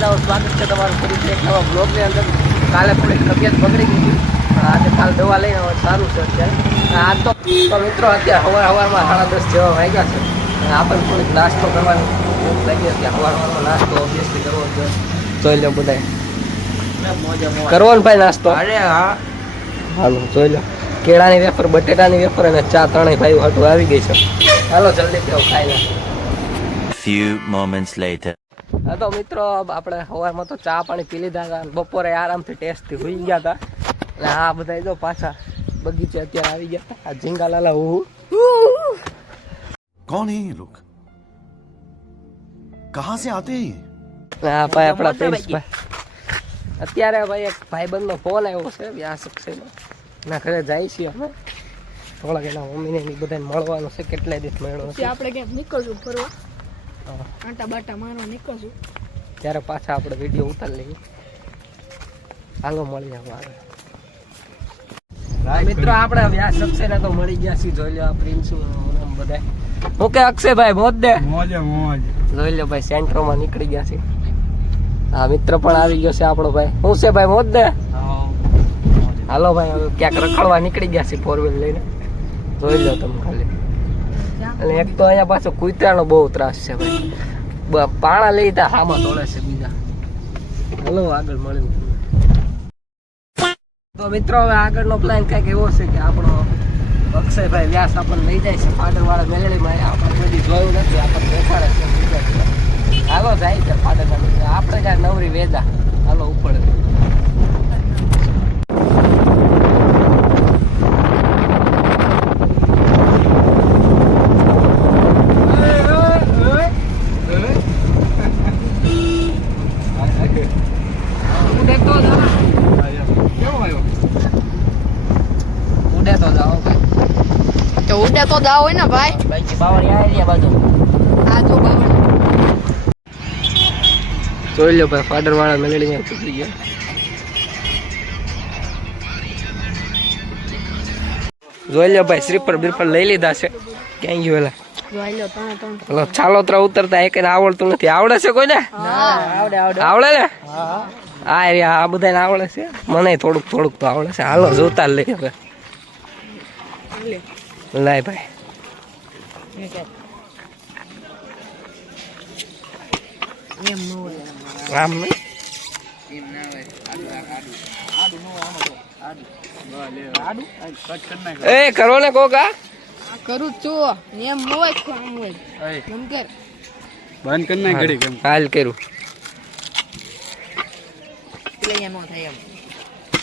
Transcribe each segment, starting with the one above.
જાઓ સ્વાગત છે તમારું ફરીથી એક નવા બ્લોગની અંદર। કાલે થોડીક તબિયત બગડી ગઈ હતી, આજે કાલે દવા લઈને હવે સારું છે અત્યારે। આ તો મિત્રો અત્યારે સવારમાં 10:30 જેવા વાગ્યા છે। આપણને થોડીક નાસ્તો કરવાની ભૂખ લાગી હતી। સવારમાં નાસ્તો ઓબ્વિયસલી કરવો જ જોઈ લો બધા કરવો ને ભાઈ નાસ્તો। અરે હા હાલો જોઈ લો, કેળાની વેફર, બટેટાની વેફર અને ચા ત્રણેય ભાઈ હાટું આવી ગઈ છે। હાલો જલ્દી પીઓ ખાઈ લે। Few moments later. હા તો મિત્રો આપણે સવારમાં તો ચા પાણી પી લીધા હતા, બપોરે આરામથી ટેસ્ટથી હોઈ ગયા હતા। એટલે આ બધા જો પાછા બગીચે અત્યારે આવી ગયા હતા। આ ઝીંગાલાલા कौन है ये लोग, कहाँ से आते हैं? હા ભાઈ આપણા પ્રિન્સભાઈ અત્યારે ભાઈ એક ભાઈબંધનો ફોન આવ્યો છે વ્યાસક છે એના ઘરે જાય છીએ અમે। થોડાક એના મમ્મીને બધાને મળવાનું છે, કેટલાય દિવસ મળ્યો છે। આપણે ક્યાંક નીકળશું ફરવા, આંટા બાટા મારવા નીકળશું, ત્યારે પાછા આપણે વિડીયો ઉતારી લઈએ। હાલો મળી જાવ આગળ। મિત્રો આપણે વ્યાસ અક્ષયને તો મળી ગયા છીએ, જોઈ લો આ પ્રિન્સ બધા। ઓકે અક્ષયભાઈ મોજ દે, મોજે મોજ જોઈ લો ભાઈ સેન્ટરમાં નીકળી ગયા છે। હા મિત્ર પણ આવી ગયો છે આપણો ભાઈ। શું છે ભાઈ મોજ દે? હાલો ભાઈ હવે ક્યાંક રખડવા નીકળી ગયા છે ફોર વ્હીલ લઈને, જોઈ લો તમે ખાલી। અને એક તો અહીંયા પાછો કૂતરાનો બહુ ત્રાસ છે ભાઈ, પાણા લઈ તા હામાં તોડે છે બીજા। હલો આગળ મળ્યું તો મિત્રો હવે આગળનો પ્લાન કંઈક એવો છે કે આપણો અક્ષયભાઈ વ્યાસ આપણને લઈ જાય છે ફાડરવાળા મેળીમાં। આપણે બધી જોયું નથી, આપણને દેખાડે છે। હાલો જાય છે ફાડરવાળા, આપણે કાંઈ નવરી વેદા હાલો ઉપર। ઉડે તો જાવ હોય ને ભાઈ, બાકી બાવળી આવી બાજુ આ જો બાવળ જોઈ લો ભાઈ ફાડરવાળા મેળીમાં ચૂકી ગયા। જોઈ લો ભાઈ શ્રીફળ બીરફળ લઈ લીધા છે। ક્યાં ગયું એલા? જોઈ લો તમે ઓલો છાલોતરા ઉતરતા એક આવડતું નથી, આવડે છે કોઈને? આવડે ને? હા આ બધાને આવડે છે, મને થોડુંક થોડુંક તો આવડે છે। હાલો જોતા લઈએ હવે, લાય ભાઈ। આમ એ કરો ને કોકા કરું છું એમ હોય આમ હોય એમ કર બંધ કરી નાખ ઘડી કેમ હાલ કર્યું એટલે નો થાય એમ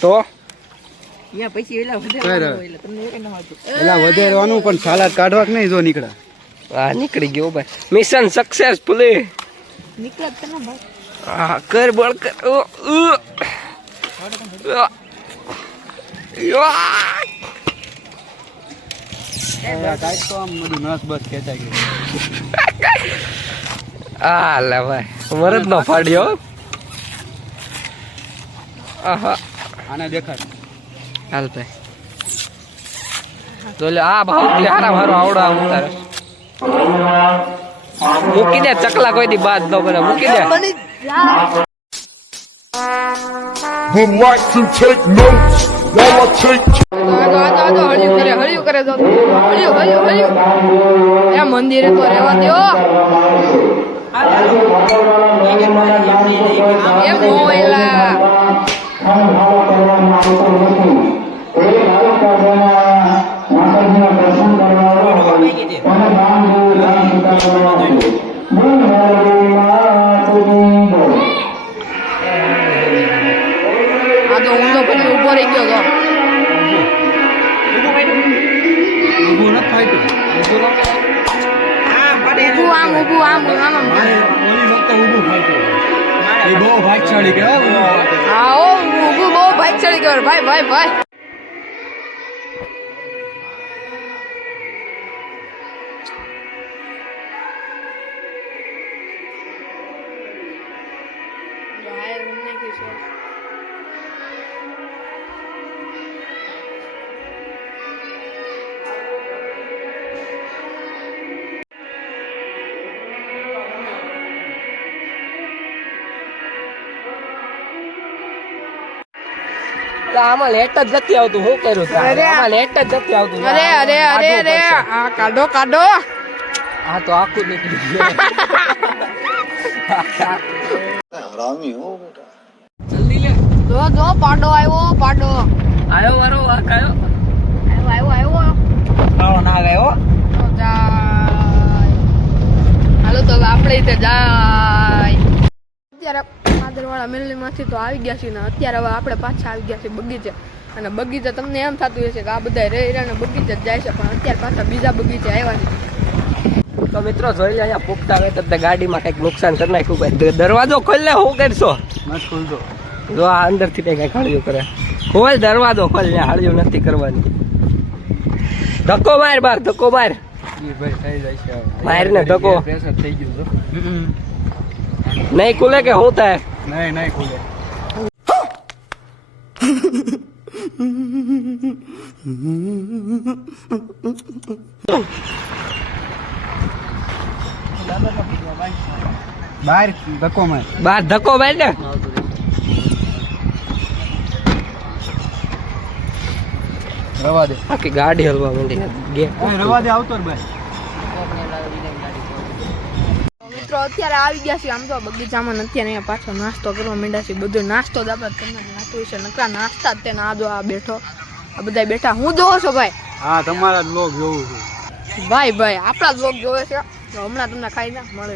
તો અહીંયા પછી એલા વધારે એટલે તમને એક ન હતું એલા વધારવાનું પણ સાલાડ કાઢવા કે નહીં જો નીકળે। હા નીકળી ગયો ભાઈ, મિશન સક્સેસફુલી નીકળ તને ભાઈ। હા કર બળ કર કાંઈક તો આમ બધું નસ બસ ખેંચાઈ ગયું। હા લે ભાઈ મરદ નો ફાડ્યો। આહા આને દેખાડ હાલ ભાઈ જો લે આ ભાવ કે હારા મારો આવડા ઉતારે મૂકી દે ચકલા કોઈ દી બાદ ન બને, મૂકી દે। Would like to take notes while I take હળિયું કરે તો હળિયું એ મંદિરે તો રહેવા દો એમ મોયલા આ તો ઊંધો પછી ઉભો રહી ગયો તો ઊભું નથી ફાટ્યું, ઊભું આમ ઓલી વખતે ઊભું ફાટ્યું। એ બહુ ભાગશાળી કહેવાય। હા ઓ ઊભું બહુ ભાગશાળી કહેવાય ભાઈ તો આમાં લેટ જ નથી આવતું. શું કર્યું તારે? અરે. આમાં લેટ જ નથી આવતું. અરે અરે અરે કાઢવું અરે પડશે. આ કાઢો કાઢો આ તો આખું નીકળી ગયું. જલ્દી લે. જો જો પાડો આવ્યો પાડો આયો વારો આ કાયો. આવ્યો આવ્યો આવ્યો કાળો નાગ આવ્યો. તો જાય હાલો તો હવે આપણે તે જાય. અત્યારે પાદરવાળા મેલની માંથી તો આવી ગયા છીએ ને અત્યારે હવે આપણે પાછા આવી ગયા છીએ બગીચે. અને બગીચે તમને એમ થતું હશે કે આ બધા રહી રહ્યા ને બગીચે જ જાય છે, પણ અત્યારે પાછા બીજા બગીચે આવ્યા છે. તો મિત્રો જોઈ લે અહીંયા પોપટા આવે તો ગાડીમાં કંઈક નુકસાન કરી નાખ્યું. ભાઈ દરવાજો ખોલ લે. શું કરશો? મત ખોલતો. જો આ અંદરથી કઈ હાળિયું કરે. ખોલ દરવાજો ખોલ ને. હાળિયું નથી કરવાની. ધક્કો માર બાર ધક્કો માર. એ ભાઈ થઈ જાય છે હવે. માર ને ધક્કો. પ્રેશર થઈ ગયું છે. નહીં ખુલે કે શું થાય? નહીં ખુલે. બહાર ધક્કો માર. બાર ધક્કો માર ને. રવા દે. આખી ગાડી હલવા માંડી. રવા દે આવતો ને ભાઈ. મિત્રો અત્યારે આવી ગયા છીએ આમ તો બગીચામાં. અત્યારે અહીંયા પાછો નાસ્તો કરવા માંડ્યા છીએ. બધો નાસ્તો જ આપણે તમને નાતું છે. નકરા નાસ્તા જ તેને આ જો આ બેઠો આ બધા બેઠા. હું જોવો છો ભાઈ? હા તમારા બ્લોગ જોવું છું. ભાઈ આપણા જ લોક જોવે છે. તો હમણાં તમને ખાઈ ના મળે.